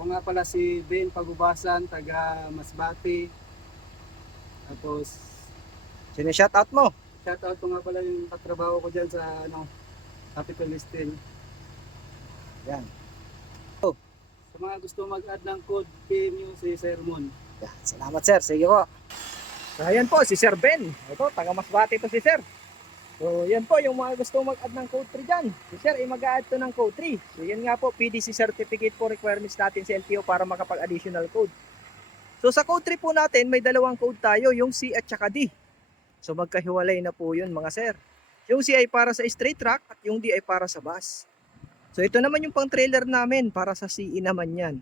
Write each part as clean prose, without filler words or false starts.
Ako nga pala si Ben Pagubasan, taga Masbate. Tapos, Sino-shout out mo? shoutout ko nga pala yung katrabaho ko dyan sa Capital Steel. Yan. Sa mga gusto mag-add ng code, PM nyo si Sermon. Yan. Salamat sir. Sige po. So ayan po si Sir Ben. Ito, taga Masbate to si Sir. So yan po yung mga gusto mag-add ng code 3 dyan. Si Sir ay mag-add to ng code 3. So yan nga po, PDC certificate po requirements natin sa LTO para makapag-additional code. So sa code 3 po natin, may dalawang code tayo, yung C at saka D. So magkahiwalay na po yun mga sir. Yung C ay para sa straight track at yung D ay para sa bus. So ito naman yung pang trailer namin, para sa CE naman yan.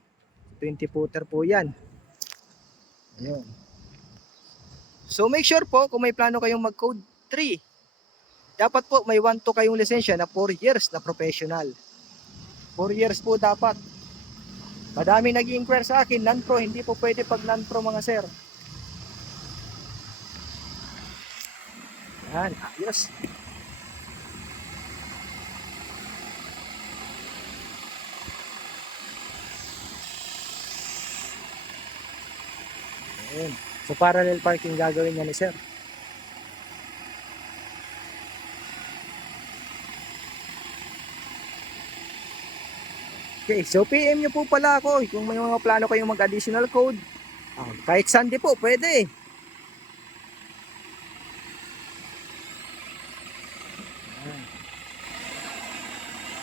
20 footer po yan. Ayun. So make sure po kung may plano kayong mag code 3, dapat po may 1-2 kayong lisensya na 4 years na professional. 4 years po dapat. Madami nag-i-inquire sa akin, non-pro, hindi po pwede pag non-pro mga sir. Yan, ayos. Ayun. So parallel parking gagawin niya ni sir. Okay, so PM nyo po pala ako kung may mga plano kayong mag-additional code. Kahit Sunday po, pwede.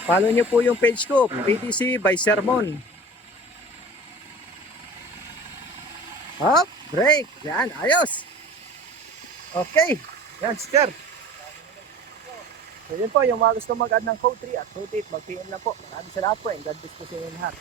Follow nyo po yung page ko, PDC by Sermon. Up, break. Yan, ayos. Okay, yan sir. So yun po, yung mga gusto mag-add ng code 3 at code 8, mag-PM lang po. Maraming salamat po and God bless po sa inyo lahat.